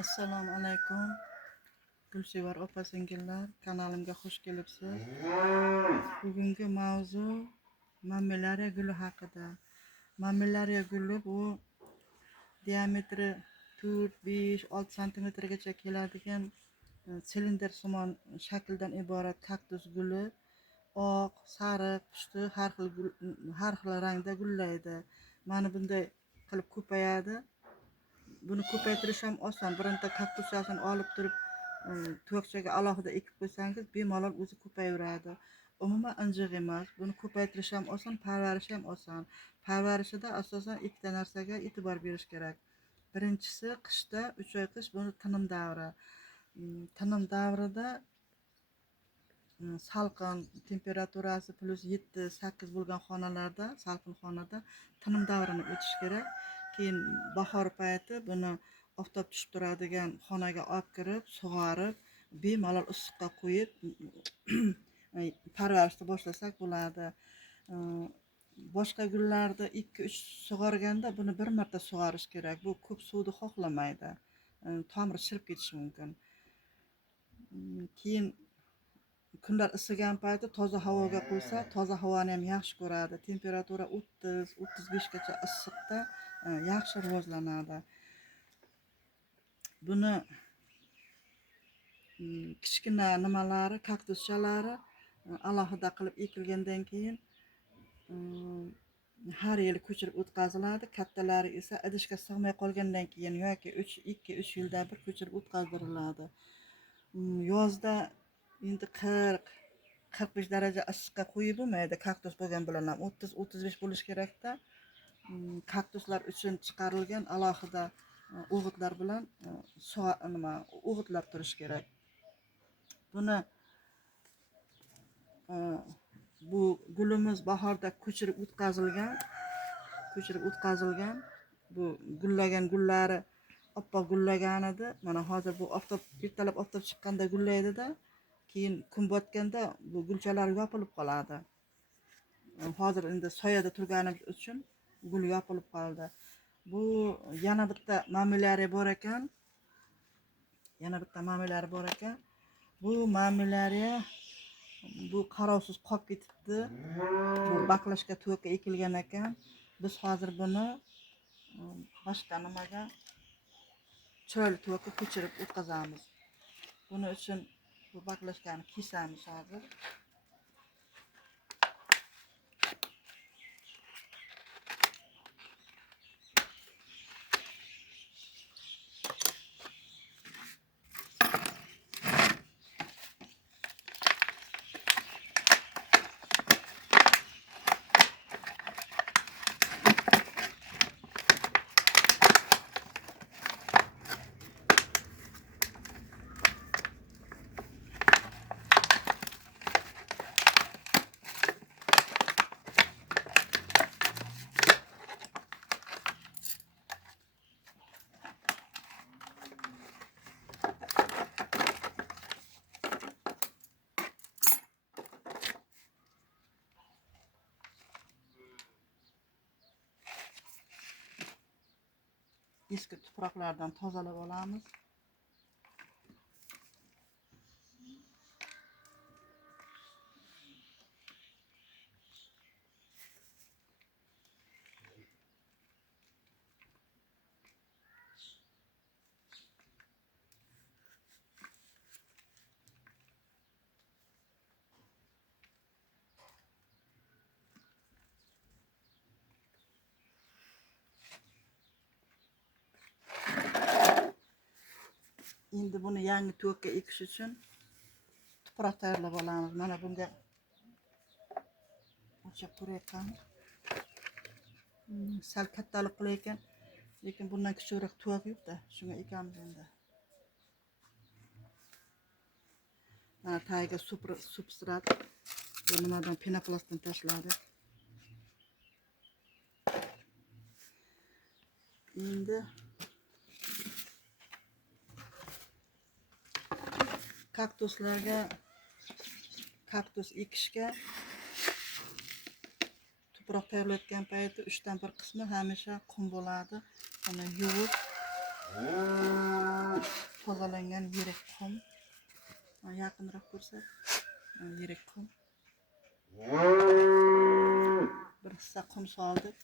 Assalomu alaykum. Gulsevar opa-singillar, kanalimga xush kelibsiz. Bugungi mavzu mamilariya guli haqida. Mamilariya guli bu diametri 4, 5, 6 santimetrgacha keladigan silindr simon shakldan iborat kaktus guli oq, sariq, pushti har xil rangda gullaydi. Mana bunday qilib ko'payadi. Buni ko'paytirish ham oson. Bironta kaktusasini olib turib to'qchaga alohida ekib qo'ysangiz, bemalol o'zi ko'payaveradi. Umuman injiq emas. Buni ko'paytirish ham oson, parvarishi ham oson. Parvarishida asosan ikkita narsaga e'tibor berish kerak. Birinchisi, qishda 3 oy qish buni tinim davri. Tinim davrida salqin temperaturasi +7-8 bo'lgan xonalarda, salqin xonada tinim davrini o'tish kerak. Keyin bahor payti buni oftob tushib turadigan xonaga olib kirib, sug'orib, bemalol issiqqa qo'yib parvarishni boshlasak bo'ladi. Boshqa gullarda 2-3 sug'organda buni bir marta sug'orish kerak. Bu ko'p suvni xohlamaydi. Tomiri chirib ketishi mumkin. Keyin kunlar isigan payti toza havoga qo'ysa, toza havoni ham yaxshi ko'radi. Temperatura 30-35 gacha issiqda yaxshi rivojlanadi. Buni kichkina nimalari, kaktuschalari alohida qilib ekilgandan keyin har yili ko'chirib o'tkaziladi. Kattalari esa idishga sig'may qolgandan keyin yoki 2-3 yilda bir ko'chirib o'tkaziladi. Yozda endi 40-45 daraja issiqqa qo'yib bo'lmaydi. Kaktus bo'lgan bilan ham 30-35 bo'lish kerakda. Kaktuslar uchun chiqarilgan alohida o'g'itlar bilan o'g'itlab turish kerak. Buni bu gulimiz bahorda ko'chirib o'tkazilgan. Bu gullagan gullari oppoq gullagan edi. Mana hozir bu ertalab oftob chiqqanda gullaydi-da, keyin kun botganda bu gulchalar yopilib qoladi. Hozir endi soyada turganimiz uchun gul yopilib qoldi. Bu yana bitta mamilariya bor ekan. Bu mamilariya bu qarovsiz qolib ketibdi. Bu baklashga to'qqa ekilgan ekan. Biz hozir buni boshqa nimaga chiroyli to'qqa ko'chirib o'tkazamiz. Buning uchun bu baklashkani kesamiz hozir. Eski tuproqlardan tozalab olamiz. Endi buni yangi to'qqa ekish uchun tuproq tayyorlab olamiz. Mana bunga o'lchab ko'rayotganmiz. Sal kattalik qilayotgan, lekin bundan kichikroq to'q yo'q-da, shunga ekamiz endi. Mana tagiga substrat nimadan penoplastdan tashladi. Endi kaktus ekishga tuproq tayyorlayotgan payti 3dan 1 qismi hamisha qum bo'ladi. Uni yuvib Tozalangan yirik qum. Yaqinroq ko'rsat. Yirik qum. Bir hissa qum soldik.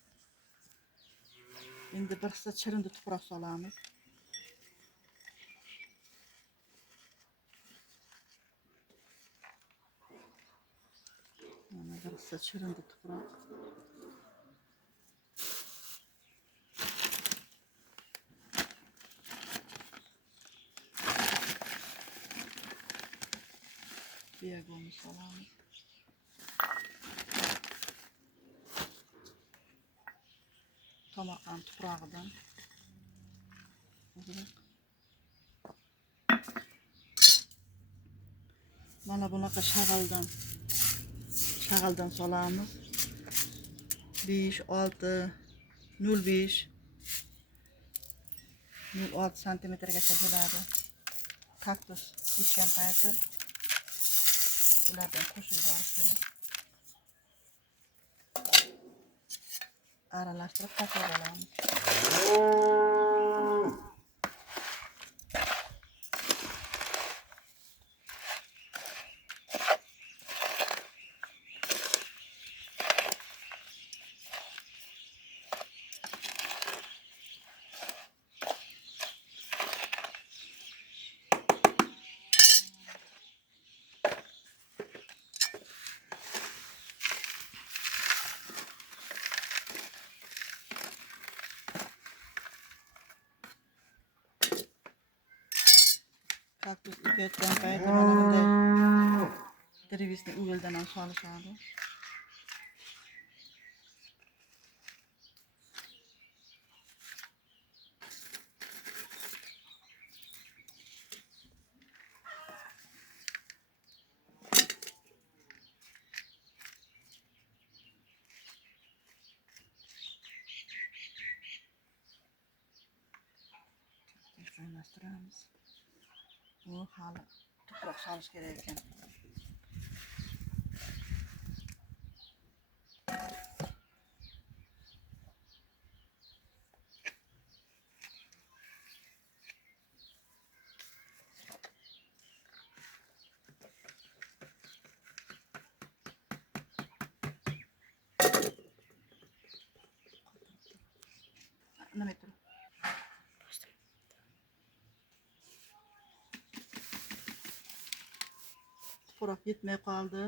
Endi bir hissa chirindi tuproq solamiz. Mana bir hissa chirindi tuproq. Biyagoni solamiz. Tomaqan tuprog'idan. Mana bunaqa shag'aldan solamiz. 5, 6, 0,5, 0,6 santimetrgacha keladi. Kaktus yetgan payti ulardan qo'shib borish kerak. Aralashtirib tashlab olamiz. Kaktus ipayotgan payti mana bunday drevesni uveldan ham solishadi. Joylashtiramiz. Bu hali tuproq solish kerak ekan. Nima turib? Tuproq yetmay qoldi.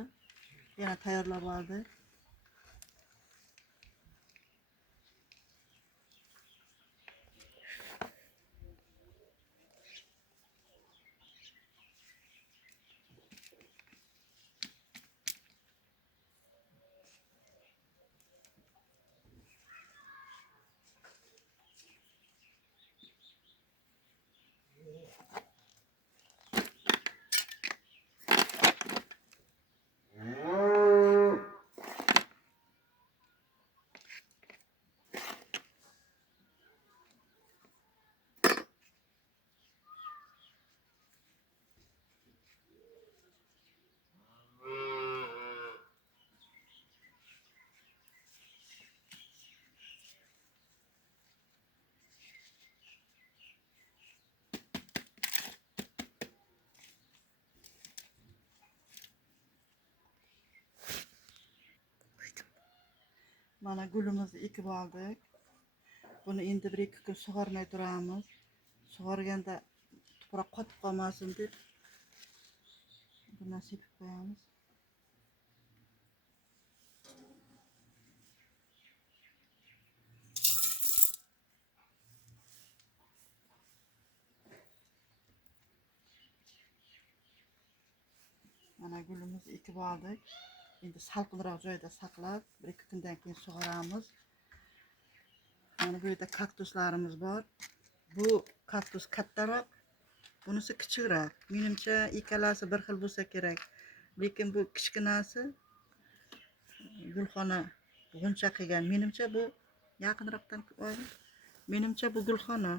Yana tayyorlab oldik. Mana gulimizni ekib oldik. Buni endi 1-2 kun sug'ormay turamiz. Sug'organda tuproq qotib qolmasin deb bundan sepib qo'yamiz. Mana gulimizni ekib oldik. Endi salqinroq joyda saqlab 1-2 kundan keyin sug'oramiz. Mana bu yerda kaktuslarimiz bor. Bu kaktus kattaroq, bunisi kichikroq. Menimcha ikkalasi bir xil bo'lsa kerak. Lekin bu kichkinasi gulxona g'uncha qilgan. Menimcha bu yaqinroqdan menimcha bu gulxona.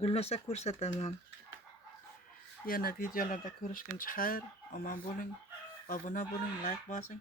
Gullasa ko'rsataman. Yana videolarda ko'rishguncha xayr, omon bo'ling, obuna bo'ling, like bosing.